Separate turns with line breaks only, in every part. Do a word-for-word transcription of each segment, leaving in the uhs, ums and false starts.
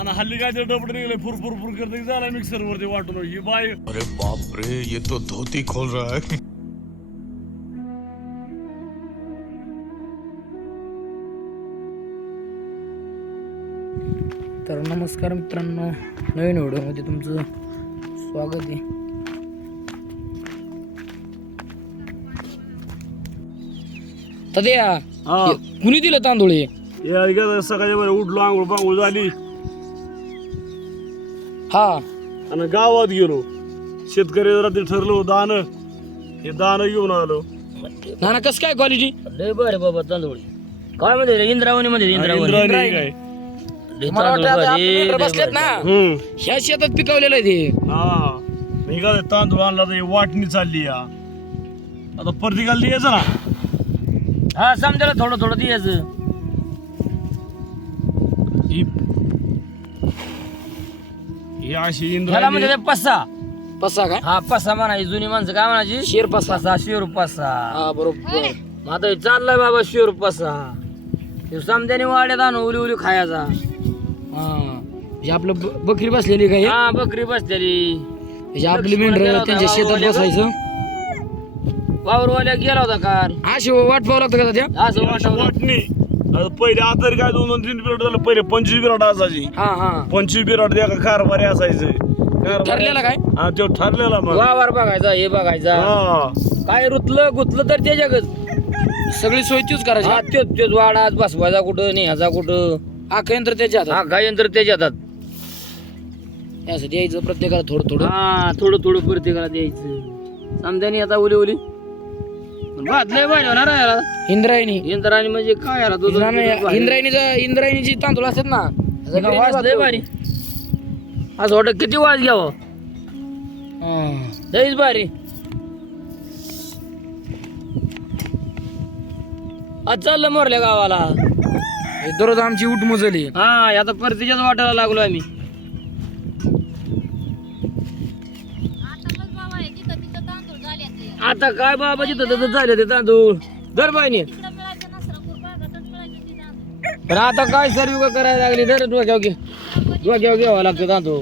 आणि हल्ली काय ते डबड निघले फुर फुर फुर करते झाला मिक्सर वरती वाटून ही बाय.
अरे बाप रे, ये तो धोती खोल रहा है.
तर नमस्कार मित्रांनो, नवीन व्हिडिओमध्ये तुमचं स्वागत आहे. तद्या
हा
कुणी दिलं तांदूळ हे?
या इकडे सकाळच्या बरं उठलो आंघोळ पांघोळ झाली
हा
आणि गावात गेलो. शेतकरी रात्री ठरलो दान हे दान घेऊन आलो.
नाना कस काय क्वालिटी?
लय बरं बाबा तांदूळ. काय म्हणते इंद्रावणी मध्ये इंद्रावणी
इंद्रायणी काय
लय
मला वाटलं
तांदूळ
आता
भारी,
आपले मेंढरं
लय
बसलेत
भारी.
ना
हम्म
ह्या शेतात पिकवलेलं आहे ते.
हा मी काय तांदूळ आणला तर हे वाटणी चालली या आता प्रत्येकाला द्यायचं ना.
हा समजायला थोडं थोडं द्यायचं.
ही ही अशी
ह्याला म्हणजे
इंद्रायणी
ते पस्सा.
पसा काय?
हा पस्सा म्हणायची जुनी माणसं काय म्हणायची
शेर पसा.
पस्सा शिवर पस्सा.
हा बरोबर.
मग आता हे चाललंय बाबा शिवर पस्सा. हे समजाने वाड्यात आणून उली उली खायचा.
हा म्हणजे आपलं ब- बकरी बसलेली काय?
हा बकरी बसलेली.
म्हणजे आपली मेंढर त्यांच्या शेतात बसायचं.
वावरवाल्या गेला होता काल
अशी वाट पाहावं लागतं का त्या?
असं वाटवलं.
वाटणी आता पहिले आता तरी काय दोन दोन तीन पिरियड झालं. पहिले पंचवीस बिराट असायची.
हा हा
पंचवीस बिराट द्या का कारभारी असायचं. कारभारी-
ठरलेलं काय?
हा तो ठरलेला मग.
वावर बघायचा हे बघायचा.
हा
काय रुतलं गुतलं तर ते जगच.
सगळी सोय तीच करायची.
हा तेच तेच वाडा बसवायचा कुठं नेहाचा कुठं.
हा केंद्र त्याच्या हातात.
हा काय यंत्र त्याच्या हातात.
असं द्यायचं प्रत्येकाला थोडं थोडं.
हा थोडं थोडं प्रत्येकाला द्यायचं. समजाने आता उली उली भात लय भारी होणार आहे याला.
इंद्रायणी
यंत्राने म्हणजे काय याला तो
इंद्रायणी- इंद्रायणीचं इंद्रायणीची तांदूळ असतात ना त्याचा green
वास
भात
लय भारी. असं वाटत किती वाज घ्यावं.
हा.
लईच भारी. आज चाललं मोरल्या गावाला.
हे दररोज आमची उठ मुजली.
हा आता परतीच्याच वाटायला लागलो आम्ही. आता काय बाबा जिथं तिथं झाले ते तांदूळ दर बाईने. पण आता काय सर्व करायला लागली दर डोक्यावर घे डोक्यावर घ्यावा लागतो तांदूळ.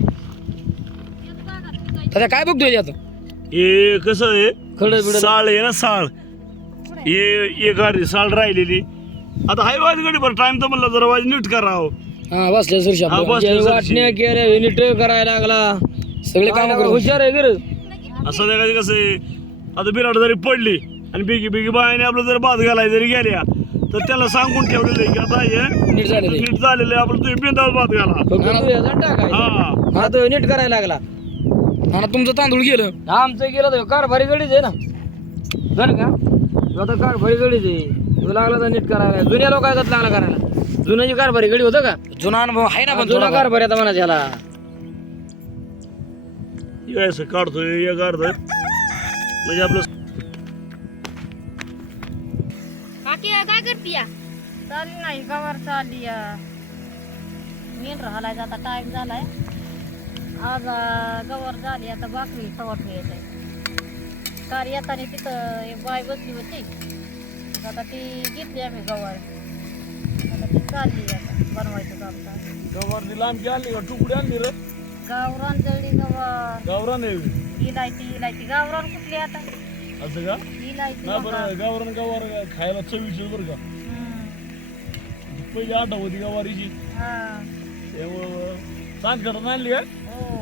त्याचा काय बघतोय आता?
हे कसं आहे
खडं बिडं
साळ आहे ना साळ. हे एक गाडी साळ राहिलेली. आता हाय वाज गाडी बरं टाइम तर म्हणलं जरा वाज नीट करावं.
हा बसले सुरशा
हा, बस.
जे वाटण्या केल्या हे नीट करायला लागला.
सगळे काम
काय
करू.
हुशार आहे गिर.
असं नाही कसं आहे आता बिराट जरी पडली आणि बिगी बिगी बायाने आपलं जर भात घालाय जरी गेल्या तर त्याला सांगून ठेवलेलं आहे की आता हे
नीट झालेलं आहे.
नीट झालेलं आहे आपलं तुम्ही बिंदास भात घाला.
फक्त तू याचा टाकायचा.
हा
हा तो नीट करायला लागला.
हा तुमचं तांदूळ गेलं.
आमचं गेलं तर कारभारी गडीच आहे ना बरं का. आता कारभारी गडीच आहे. तो लागला तर नीट करायला. जुन्या लोकांचा लागला करायला. जुन्याची कारभारी गडी होतं का.
जुना अनुभव आहे ना पण
जुना
थोडाफार.
कारभारी आता म्हणा त्याला.
हे असं काढतोय हे काढतोय म्हणजे आपलं
काकी काय करतीया? चालली नाही गवार चालली मेन राहिलाय आता टाइम झालाय. आज अं, गवार झाली आता भाकरी तवाट घ्यायचंय. कार येताना तिथं एक बाय बसली होती. आता ती घेतली आम्ही गवार. आता ती चालली आता बनवायचं काम चालू.
गवारनी लांब आणली का तुकडे आणली रे
गावरान जळली गवार.
गावरान आहे
इलायची इलायची गावरान कुठली आता
असं का
इलायची
नाही
बघा.
बरं गावरान गवार खायला चवीची बरं का.
हम्म.
पहिली आठ होती गवारीची
हा.
त्यामुळं सांग करत आणली काय.
हो.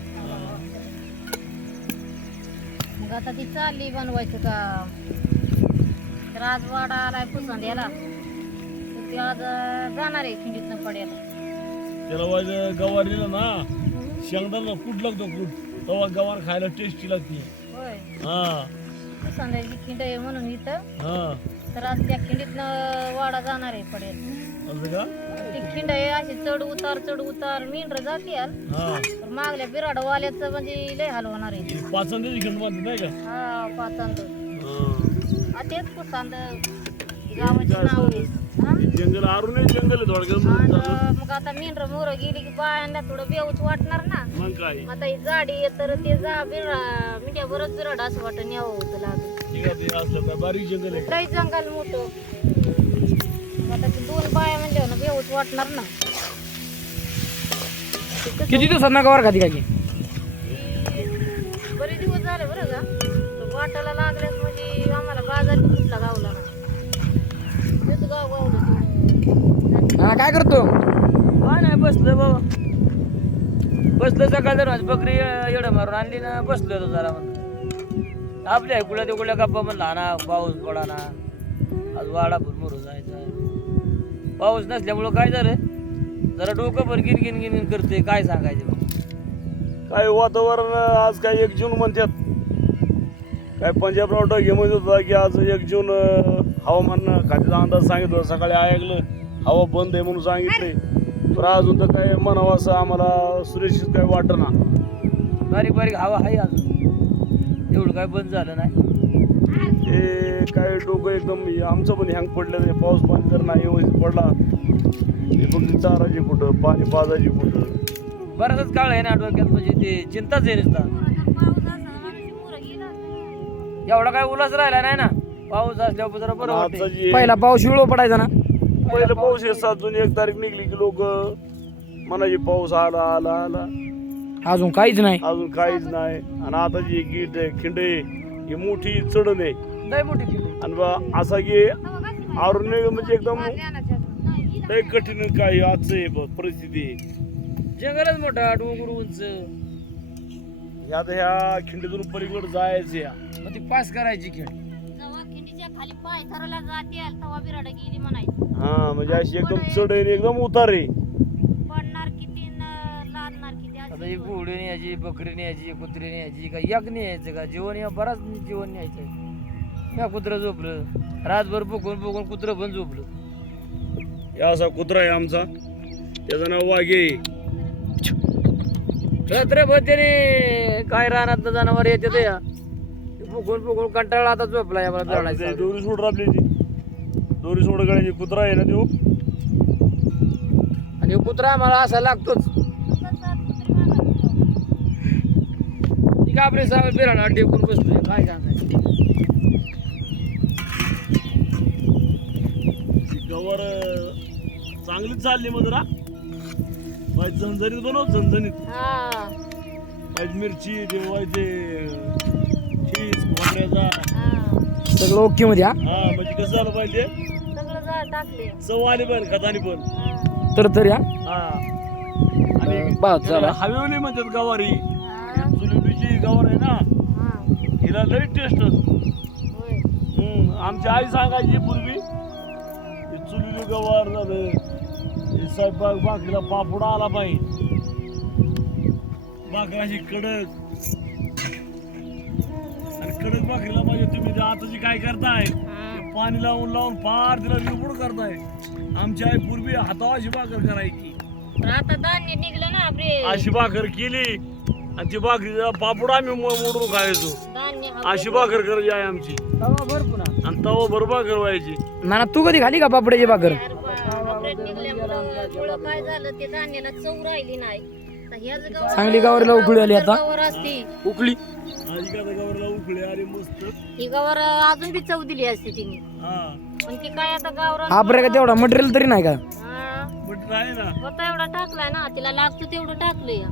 मग आता ती चालली बनवायचं काम. तर आज वाडा आलाय पुसंद्याला तर ती आज अं, जाणार आहे खिंडीतनं पड्याला.
त्याला वाज गवार दिलं ना शेंगदाणा कूट लागतो कूट तेव्हा गवार खायला टेस्टी लागते.
होय
हा
पुसंद्याची खिंड आहे म्हणून इथं.
हा
तर आज त्या खिंडीतनं वाडा जाणार आहे पड्याला.
असं का.
ती खिंड आहे अशी चढ उतार चढ उतार मेंढर जाते यार.
हा
तर मागल्या बिराड वाल्याचं म्हणजे लय हाल होणार आहे.
ही पाचंद्याची खंड म्हणते नाही का.
हा पाचांद
हा.
आ तेच पुसांद गावाची नाव आहे. हा?
हे जंगल आरून आहे जंगल आहे थोडक्यात.
आणि मग आता मेंढर मोर गेली की बायांना थोडं बेऊच वाटणार ना.
मग काय
आता ही जाडी आहे तर ते जा बिरा मिठ्या बरंच बिराड असं वाटत न्यावं होतं लागलं.
ठीक आहे ते असलं काय बारीक जंगल आहे.
लई जंगल मोठं. आता ते दोन बाया म्हणजे ना बेऊच वाटणार ना.
किती दिवसात ना गवार खाती काय की
बरेच दिवस झाले बरं का तर वाटायला लागल्यास म्हणजे आम्हाला बाजार कुठला गावला ना तेच गाव गावलं
हा काय करतो
काय नाही बसलो बाबा बसलो सकाळ जर माझी बकरी एवढं मारून आणली ना बसलो होतो जरा म्हणून आपल्या इकडल्या तिकडल्या गप्पा म्हणला ना पाऊस पडा ना आज वाडा भरमूर जायचा पाऊस नसल्यामुळं काय झालं जरा डोकं भर गिन गिन गिन करते काय सांगायचं मग
काय वातावरण आज काय एक जून म्हणतात काय पंजाबराव ढगे म्हणत होता की आज एक जून अं, हवामान खात्याचा अंदाज सांगितलं होता. सकाळी ऐकलं हवा बंद आहे म्हणून सांगितले तर अजून तर काय म्हणावं असं आम्हाला सुरक्षित काय वाटत ना.
बारीक बारीक हवा आहे अजून एवढं काय बंद झालं नाही
ते काय डोकं एकदम आमचं पण हँग पडलं ते पाऊस पाणी तर नाही व्यवस्थित पडला ते फक्त चाराची कुठं पाणी पाजायची कुठं
बराचच काळ आहे ना डोक्यात म्हणजे ते चिंताच आहे नुसता एवढा काय उल्हास राहिला नाही ना पाऊस असल्यावर जरा बरं
आजचा
वाटतं
जी
पहिला पाऊस शिळो पडायचा ना
पहिलं पाऊस आहे सात जून एक तारीख निघली की लोक म्हणायचे पाऊस आला आला आला
अजून काहीच नाही
अजून काहीच नाही आणि आता जी गीट आहे खिंड आहे ही मोठी चढण आहे
लय मोठी खिंड.
आणि बा असा की अरण्य म्हणजे एकदम लय कठीण काय आजचं आहे ब- परिस्थिती आहे.
जंगलच मोठा डोंगर उंच
ह्या आता ह्या खिंडीतून पलीकडे जायचं या
मग ती पास करायची खेळ
जेव्हा खिंडीच्या खाली पाय धरायला जाते तेव्हा बिराड गेली म्हणायची
हा म्हणजे अशी एकदम चढ आहे आणि एकदम उतार आहे.
पडणार किती न लादणार किती
आता
अशी
ही घोडी न्यायची बकरी न्यायची कुत्री न्यायची का यक न्यायचं का जेवण या बराच जेवण न्यायचं या कुत्रं झोपलं रातभर बघून बघून कुत्रं पण झोपलं
हे असा कुत्रा आहे आमचा त्याचं नाव वाघे.
रात्रभर त्याने काय रानात जनावर येते ते या बघून बघून कंटाळा आता झोपला या मला
आता ते दोरी सोड राबली ती दोरी सोड गळ्याची कुत्रा आहे ना तो
आणि कुत्रा मला असा लागतोच ती कापरे सावळ बिराणा टेकून बसतोय काय सांगायचं
गवर चांगलीच चालली मग जरा बाई झणझणीत बनव झणझणीत
हा
बाई मिरची ते वायचे चीज खोबऱ्याचा
हा
सगळं ओके मध्ये हा
हा म्हणजे कसं झालं पाहिजे
सगळं जा टाकले
चव आली पण खतानी पण
हा.
तर तर या
हा आणि
बस झाला
हवेवली म्हणतात गवारी
हा.
चुलीची गवार आहे ना
हा.
हिला लई टेस्ट
होय.
हम्म आमची आई सांगायची पूर्वी हे चुलीची गवार झालं हे स्वयंपाक भाकरीला पापड आला पाहिजे भाकराची कडक आणि कडक भाकरीला पाहिजे तुम्ही ते आताची काय करताय
हा.
पाणी लावून लावून फार तिला विपुड करताय. आमची आई पूर्वी हातावाशी भाकर करायची
पण आता धान्य निघलं ना आपले
अशी भाकर केली आणि ती भाकरीचा पापड आम्ही मो- मोडून खायचो.
धान्य
अशी भाकर करायची आहे आमची
तवा भर पुन्हा
आणि तवा बरोबर करवायची.
नाना तू कधी खाली का पापड्याची भाकर
ऑपरेट निघल्यामुळं थोडं काय झालं ते धान्याला चव राहिली नाही तर ह्याच गवार-
चांगली गवारीला उकळी आली आता
गवार असती
उकळी
आजी का गवरला उकळे अरे मस्त.
ही गवार अजून बी चव दिली असती तिने
हा
पण ती काय आता गावरान
आपल्या का तेवढा मटेरियल तरी नाही का
हा.
बट आहे ना
होता एवढा टाकलाय ना तिला लागतो तेवढं टाकलंय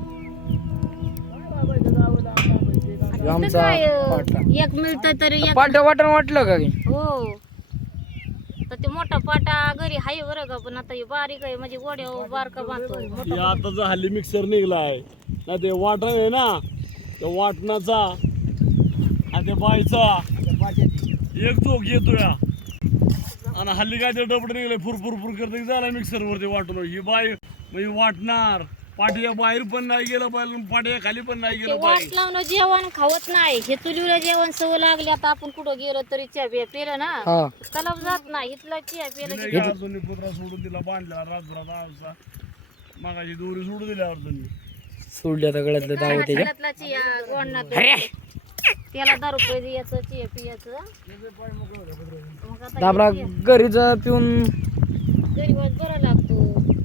आमचा
काय
पाटा
एक मिळतं तरी एक
पाटा वाटण वाटलं का काही
हो तर ते मोठा पाटा घरी हाय बरं का पण आता हे बारीक आहे म्हणजे गोड्या बारका बांधतोय
हे आताचा हल्ली मिक्सर निघलाय ना ते वाटण आहे ना त्या वाटणाचा आणि त्या बाईचा एक चोक येतोय आणि हल्ली काय ते डबड निघलंय फुरफुर फुर करते झाला मिक्सर वरती वाटून ही बाई म्हणजे वाटणार पाठीच्या बाहेर पण नाही गेलं पाहिजे पाठीच्या खाली पण नाही
ते
गेलं
वाट
पाहिजे.
लावणं जेवण खावत नाही हे चुलीला जेवण सवय लागली आता आपण कुठं गेलो तरी चहा बिया पेलं ना
हा
तलाव जात नाही इथला चहा पेलं की
तिने अर्जुनी पुत्रा सोडून दिला बांधला रातभरात आवसा मागाची दोरी सोडून दिली अर्जुनी.
सोडल्या तर गळ्यातलं दाव त्याच्या
हातातला चिया गोडणार त्याला दारू रुपये द्यायचं चिया पियाचं मग आता
दाबला घरीच पिऊन
गरीबात बरा लागतो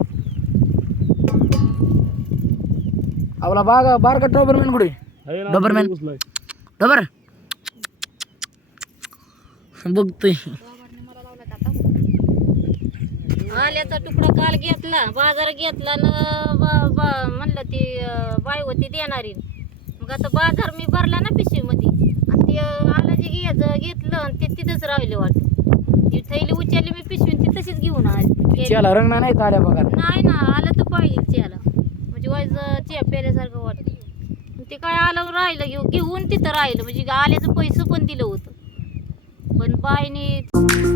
आपला बाग बारका डॉबरमॅन कुठे
आहे ना,
डॉबरमॅन
घुसलाय.
डॉबर बघतोय
आल्याचा तुकडा काल घेतला बाजार घेतला न बा- बा- म्हणलं ती अं, बाई होती देणारी मग आता बाजार मी भरला ना पिशवीमध्ये आणि ते अं, आलं जे घ्यायचं घेतलं आणि ते तिथंच राहिले वाटतं ती थैली उचलली मी पिशवी ती तशीच घेऊन आली
चहाला रंग नाही का आल्या बघा
नाही ना आलं तर पाहिजे चहाला म्हणजे व्हायचं चिया प्यायल्यासारखं वाटतं ते काय आलं राहिलं घेऊ घेऊन तिथं राहिलं म्हणजे आल्याचं पैसे पण दिलं होतं पण बाईने